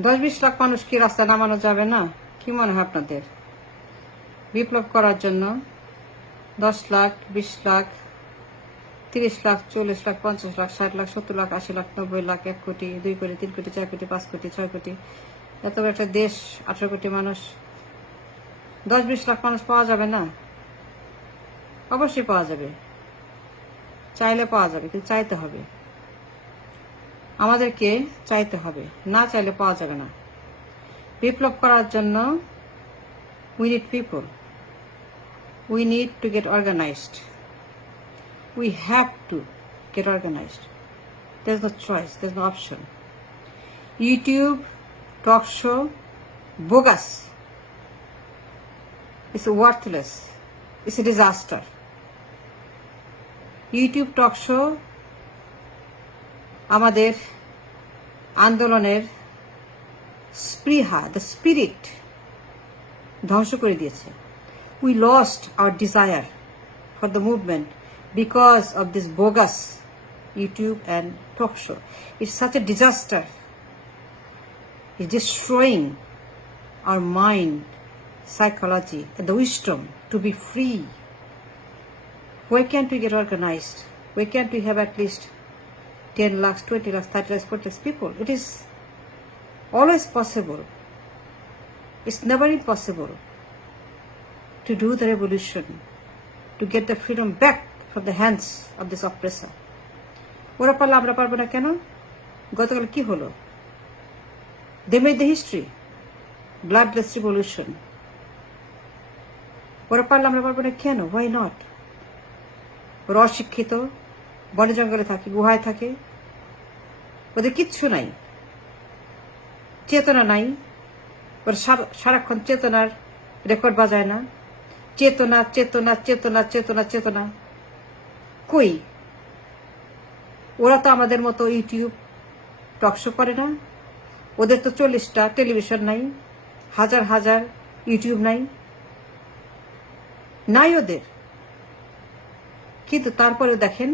10-20 লাখ মানুষ কি রাস্তায় নামানো যাবে না? কি মনে হয় আপনাদের? বিপ্লব করার জন্য 10 লাখ, 20 লাখ, 30 লাখ, 40 লাখ, 50 লাখ, 60 লাখ, 70 লাখ, 80 লাখ, 90 লাখ, 1 কোটি, 2 কোটি, 3 কোটি, 4 কোটি, 5 কোটি, 6 কোটি, এত বড় একটা দেশ, 18 কোটি মানুষ, 10-20 লাখ মানুষ পাওয়া যাবে না? অবশ্যই পাওয়া যাবে, চাইলে পাওয়া যাবে, কিন্তু চাইতে হবে, আমাদেরকে চাইতে হবে, না চাইলে পাওয়া যাবে না। বিপ্লব করার জন্য we need people, we need to get organized, we have to get organized, there's no choice, there's no option. YouTube talk show bogus, it's worthless, it's a disaster. YouTube talk show আমাদের আন্দোলনের স্পৃহা, the spirit ধ্বংস করে দিয়েছে। We lost our desire for the movement because of this bogus YouTube and talk show. It's such a disaster. It's destroying our mind, psychology, and the wisdom to be free. Why can't we get organized? Why can't we have at least 10 lakhs, 20 lakhs, 30 lakhs, 40 lakhs people? It is always possible. It's never impossible to do the revolution, to get the freedom back from the hands of this oppressor. ওরা পারলে আমরা পারবো না কেন? গতকাল কি হলো? They made the history, bloodless revolution. ওরা পারলে আমরা পারবো না কেন? Why not? ওরা অশিক্ষিত, বনে জঙ্গলে থাকে, গুহায় থাকে, ওদের কিচ্ছু নাই, চেতনা নাই, ওরা সারাক্ষণ চেতনার রেকর্ড বাজায় না, চেতনা চেতনা চেতনা চেতনা চেতনা কই? ওরা তো আমাদের মতো ইউটিউব টকশো করে না, ওদের তো 40টা টেলিভিশন নাই, হাজার হাজার ইউটিউব নাই, নাই ওদের। কিন্তু তারপরেও দেখেন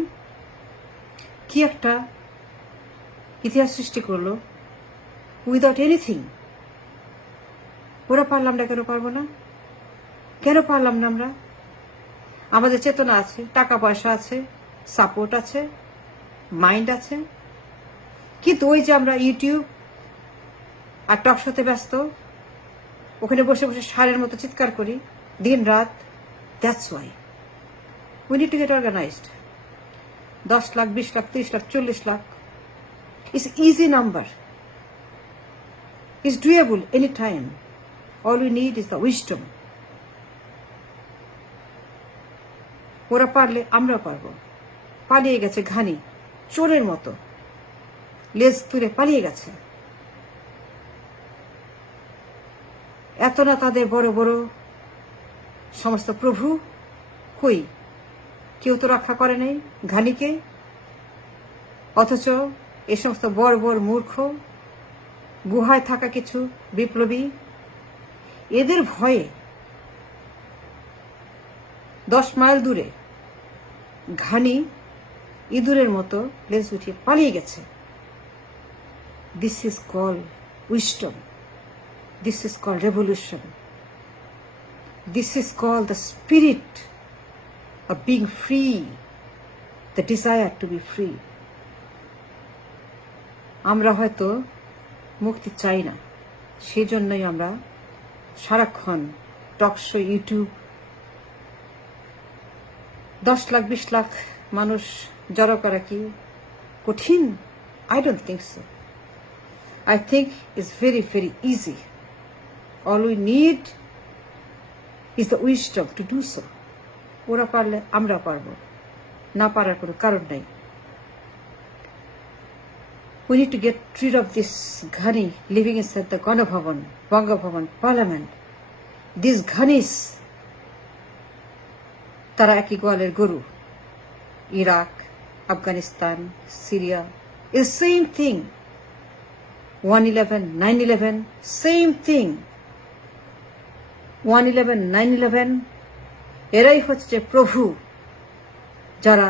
কি একটা ইতিহাস সৃষ্টি করলো উইদাউট এনিথিং। ওরা পারলাম না কেন? পারবো না কেন? পারলাম না আমরা? আমাদের চেতনা আছে, টাকা পয়সা আছে, সাপোর্ট আছে, মাইন্ড আছে, কিন্তু ওই যে আমরা ইউটিউব আর টক শোতে ব্যস্ত, ওখানে বসে বসে ষাঁড়ের মতো চিৎকার করি দিন রাত। That's why we need to get organized. 10 lakh, 20 lakh, 30 lakh, 40 lakh is easy number. It's doable anytime. All we need is the wisdom. ওরা পারলে আমরা পারবো। পালিয়ে গেছে ঘানি, চোরের মতো লেজ তুলে পালিয়ে গেছে। এত না তাদের বড় বড় সমস্ত প্রভু, কই কেউ তো রক্ষা করে নাই ঘানিকে। অথচ এ সমস্ত বড় বড় মূর্খ গুহায় থাকা কিছু বিপ্লবী, এদের ভয়ে 10 মাইল দূরে ঘানি ইঁদুরের মতো লেজ উঠিয়ে পালিয়ে গেছে। This is call wisdom, this is call revolution, this is call the spirit of being free, the desire to be free. আমরা হয়তো মুক্তি চাই না, সেজন্যই আমরা সারাক্ষণ টকশো, ইউটিউব, 10 লাখ 20 লাখ মানুষ জড়ো করা কি কঠিন? I don't think so. I think it's very, very easy. All we need is the wisdom to do so. ওরা পারলে আমরা পারবো, না পারার কোনো কারণ নাই। We need to get rid of this Ghani living inside the Ganabhavan, Bangabhavan, Parliament. These Ghanis, তারা একই গোয়ালের গরু। Iraq, Afghanistan, Syria, is same thing. 1/11, 9/11, same thing. 1/11, 9/11, এরাই হচ্ছে প্রভু, যারা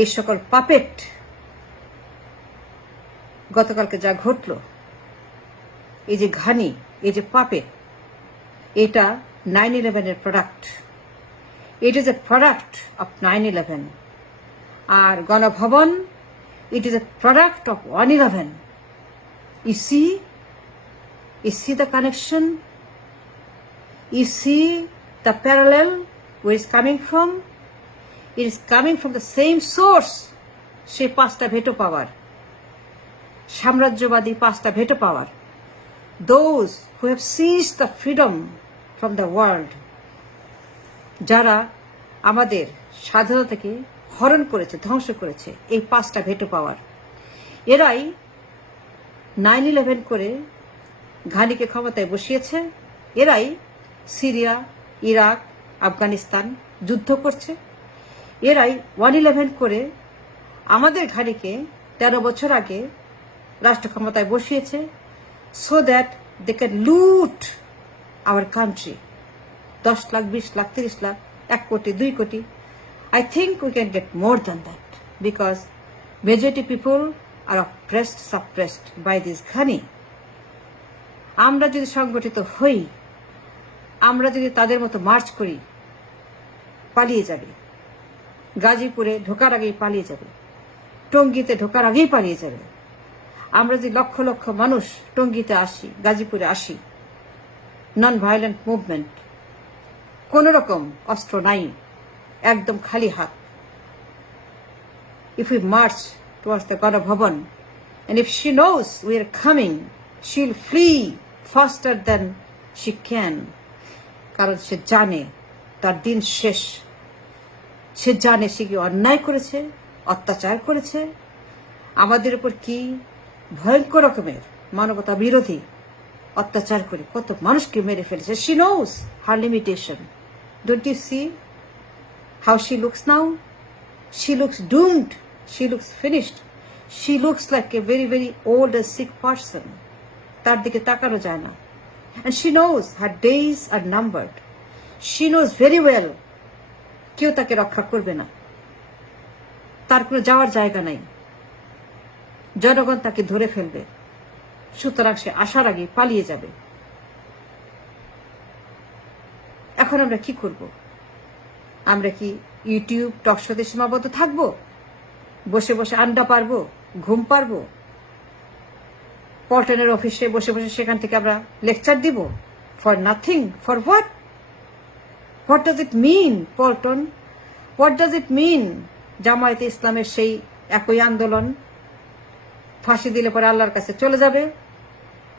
এই সকল পাপেট, গতকালকে যা ঘটল এই যে ঘানি, এই যে পাপেট, এটা 9/11-এর product. It is a product of 9/11। আর Ganabhaban, it is a product of 1/11. You see the connection? You see the parallel where it's coming from? It is coming from the same source. সেই পাঁচটা veto পাওয়ার, সাম্রাজ্যবাদী পাঁচটা veto power, those who have seized the freedom from the world, যারা আমাদের স্বাধীনতাকে হরণ করেছে, ধ্বংস করেছে, এই পাঁচটা ভেটো পাওয়ার, এরাই 9/11 করে ঘানিকে ক্ষমতায় বসিয়েছে। এরাই সিরিয়া, ইরাক, আফগানিস্তান যুদ্ধ করছে। এরাই 1/11 করে আমাদের ঘানিকে 13 বছর আগে রাষ্ট্র ক্ষমতায় বসিয়েছে, সো দ্যাট দে ক্যান লুট আওয়ার কান্ট্রি। 10 লাখ, 20 লাখ, 30 লাখ, 1 কোটি, 2 কোটি। I think we can get more than that because majority people are oppressed, suppressed by this Ghani. আমরা যদি সংগঠিত হই, আমরা যদি তাদের মতো মার্চ করি, পালিয়ে যাবে। গাজীপুরে ঢোকার আগেই পালিয়ে যাবে, টঙ্গীতে ঢোকার আগেই পালিয়ে যাবে। আমরা যদি লক্ষ লক্ষ মানুষ টঙ্গীতে আসি, গাজীপুরে আসি, নন ভায়োলেন্ট মুভমেন্ট, কোন রকম অস্ত্র নাই, একদম খালি হাত, if we march towards the Ganabhavan, and if she knows we are coming, she'll flee faster than she can, কারণ সে জানে তার দিন শেষ। সে জানে সে কি অন্যায় করেছে, অত্যাচার করেছে, আমাদের উপর কি ভয়ঙ্কর রকমের মানবতা বিরোধী অত্যাচার করে কত মানুষকে মেরে ফেলেছে। she knows her limitation. Don't you see how she looks now? She looks doomed. She looks finished. She looks like a very, very old and sick person. তার দিকে তাকানো যায় না। And she knows her days are numbered. She knows very well কেউ তাকে রক্ষা করবে না, তার কোনো যাওয়ার জায়গা নাই, জনগণ তাকে ধরে ফেলবে, সুতরাং সে আসার আগে পালিয়ে যাবে। এখন আমরা কি করব? আমরা কি ইউটিউব টকশোতে সীমাবদ্ধ থাকবো? বসে বসে আড্ডা পারবো, ঘুম পারবো? পল্টনের অফিসে বসে বসে সেখান থেকে আমরা লেকচার দিব? For nothing, for what? What does it mean Paltan? What does it mean জামায়াতে ইসলামের সেই একই আন্দোলন ফাঁসি দিলে পরে আল্লাহর কাছে চলে যাবে?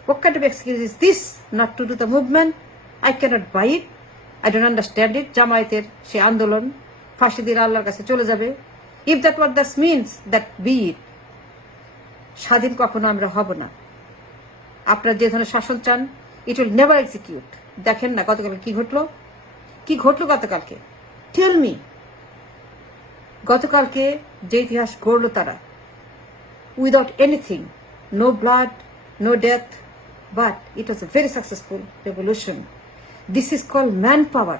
What kind of excuse is this not to do the movement? I cannot buy it. I don't understand it. জামায়াতের সেই আন্দোলন ফাঁসি দিলে আল্লাহর কাছে চলে যাবে। If that what that means, that be it. স্বাধীন কখনো আমরা হব না। আপনারা যে ধরনের শাসন চান, it will never execute. দেখেন না গতকালকে কি ঘটলো? কি ঘটলো গতকালকে? Tell me. গতকালকে যে ইতিহাস গড়লো তারা, without anything, no blood, no death, but it was a very successful revolution. This is called manpower.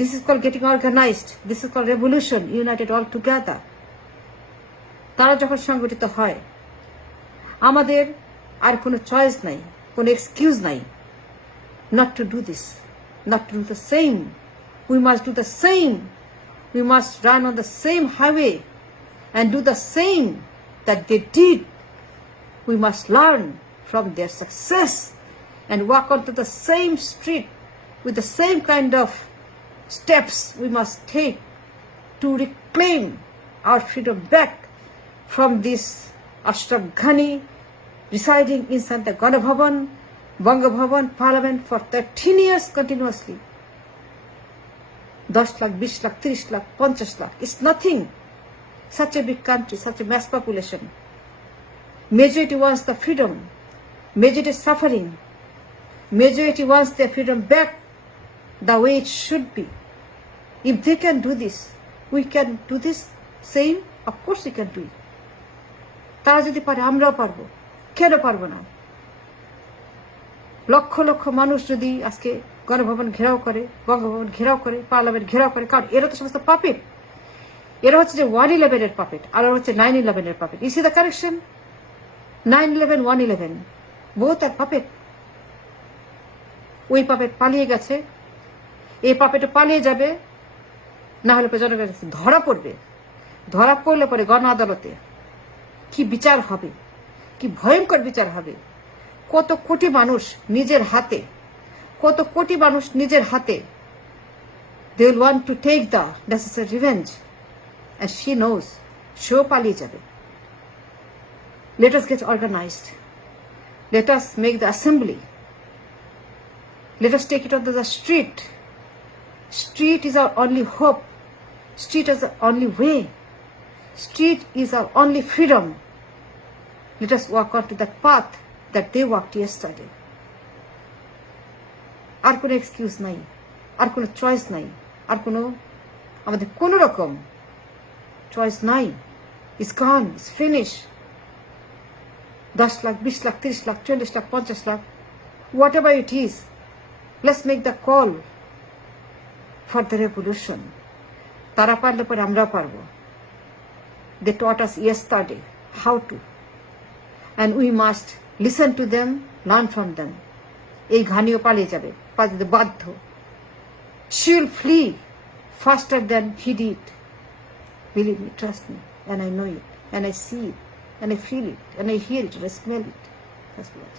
This is called getting organized. This is called revolution, united all together. তারা যখন সংগঠিত হয়, আমাদের আর কোনো চয়েস নাই, কোনো এক্সকিউজ নাই not to do this, not to do the same. We must do the same. We must run on the same highway and do the same that they did. We must learn from their success and walk onto the same street with the same kind of steps we must take to reclaim our freedom back from this Ashraf Ghani residing inside the Ganabhavan, Bangabhavan Parliament for 13 years continuously. 10 lakh, 20 lakh, 30 lakh, 50 lakh. It's nothing. Such a big country, such a mass population. Majority wants the freedom. Majority is suffering. Majority wants their freedom back the way it should be. If they can do this, we can do this same. Of course we can do it. তারা যদি পারে, আমরাও পারবো। কেন পারবো না? লক্ষ লক্ষ মানুষ যদি আজকে গণভবন ঘেরাও করে, বঙ্গভবন ঘেরাও করে, পার্লামেন্ট ঘেরাও করে, কারণ এরা তো সমস্ত পাপেট। এরা হচ্ছে যে 1/11 পাপেট, আর হচ্ছে 9/11 puppet. You see the correction? 9/11, 1/11, both are puppet. ওই পাপেট পালিয়ে গেছে, এই পাপেটে পালিয়ে যাবে, না হলে জনগণের কাছে ধরা পড়বে। ধরা পড়লে পরে গণ আদালতে কি বিচার হবে, কি ভয়ঙ্কর বিচার হবে। কত কোটি মানুষ নিজের হাতে, কত কোটি মানুষ নিজের হাতে, they will want to take the necessary revenge, and she knows, সেও পালিয়ে যাবে। Let us get organized. Let us make the assembly. Let us take it on the street. Street is our only hope. Street is the only way. Street is our only freedom. Let us walk onto that path that they walked yesterday. আর কোনো excuse নাই, আর কোনো choice নাই, আর কোনো আমাদের কোনো রকম choice নাই। It's gone, it's finish. 10 lakh, 20 lakh, 30 lakh, 40 lakh, 50 lakh, what ever it is, let's make the call for the revolution. তারা পারলে পরে আমরাও পারবো। They taught us yesterday how to, and we must listen to them, learn from them. এই ঘানিও পালিয়ে যাবে, পালিয়ে বাধ্য। She will flee faster than he did. Believe me, trust me, and I know it, and I see it, and I feel it, and I hear it, and I smell it. That's what.